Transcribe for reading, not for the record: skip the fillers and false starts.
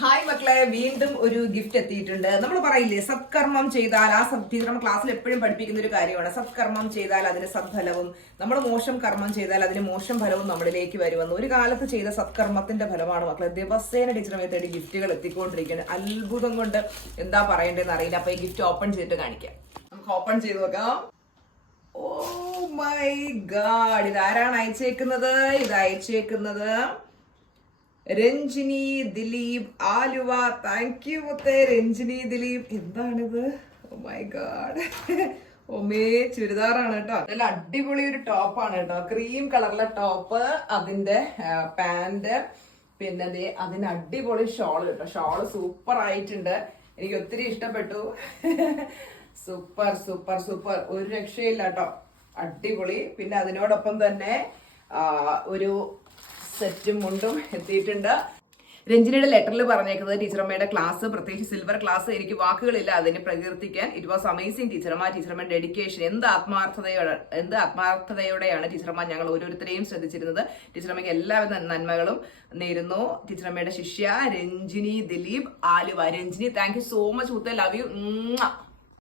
Hi മക്കളെ, വീണ്ടും ഒരു ഗിഫ്റ്റ് എത്തിയിട്ടുണ്ട്. നമ്മൾ പറയില്ലേ, സത്കർമ്മം ചെയ്താൽ ആ ടീച്ചർ ക്ലാസ്സിൽ എപ്പോഴും പഠിപ്പിക്കുന്ന ഒരു കാര്യമാണ്. സത്കർമ്മം ചെയ്താൽ അതിന് സദ്ഫലവും, നമ്മൾ മോശം കർമ്മം ചെയ്താൽ അതിന് മോശം ഫലവും നമ്മളിലേക്ക് വരുമെന്ന്. ഒരു കാലത്ത് ചെയ്ത സത്കർമ്മത്തിന്റെ ഫലമാണ് മക്കളെ ദിവസേന ടീച്ചറെ തേടി ഗിഫ്റ്റുകൾ എത്തിക്കൊണ്ടിരിക്കുന്നത്. അത്ഭുതം കൊണ്ട് എന്താ പറയേണ്ടതെന്ന് അറിയില്ല. അപ്പൊ ഈ ഗിഫ്റ്റ് ഓപ്പൺ ചെയ്തിട്ട് കാണിക്കാം. നമുക്ക് ഓപ്പൺ ചെയ്ത് നോക്കാം. ഓ മൈ ഗാഡ്, ഇതാരാണ് അയച്ചേക്കുന്നത്? രഞ്ജിനി ദിലീപ് ആലുവ. താങ്ക് യു മുത്തേ രഞ്ജിനി ദിലീപ്. എന്താണിത്? ഓ മൈ ഗാഡ്, ഒമേ ചുരിദാറാണ് കേട്ടോ. നല്ല അടിപൊളി ഒരു ടോപ്പാണ് കേട്ടോ. ക്രീം കളറിലെ ടോപ്പ്, അതിന്റെ പാന്റ്, പിന്നെ അതിന് അടിപൊളി ഷോള് കേട്ടോ. ഷോള് സൂപ്പർ ആയിട്ടുണ്ട്, എനിക്ക് ഒത്തിരി ഇഷ്ടപ്പെട്ടു. സൂപ്പർ സൂപ്പർ സൂപ്പർ, ഒരു രക്ഷയില്ല കേട്ടോ, അടിപൊളി. പിന്നെ അതിനോടൊപ്പം തന്നെ ഒരു സെറ്റും മുണ്ടും എത്തിയിട്ടുണ്ട്. രഞ്ജിനിയുടെ ലെറ്ററിൽ പറഞ്ഞേക്കുന്നത് ടീച്ചറമ്മയുടെ ക്ലാസ്, പ്രത്യേകിച്ച് സിൽവർ ക്ലാസ്, എനിക്ക് വാക്കുകളില്ല അതിനെ പ്രകീർത്തിക്കാൻ. ഇറ്റ് വാസ് അമേസിംഗ് ടീച്ചറമ്മയുടെ ഡെഡിക്കേഷൻ. എന്ത് ആത്മാർത്ഥതയോടെയാണ് ടീച്ചറമ്മ ഞങ്ങൾ ഓരോരുത്തരെയും ശ്രദ്ധിച്ചിരുന്നത്. ടീച്ചറമ്മയ്ക്ക് എല്ലാവിധ നന്മകളും നേരുന്നു. ടീച്ചറമ്മയുടെ ശിഷ്യ Ranjini Dileep Aluva. Ranjini, thank you so much മുത്തേ, ലവ് യു.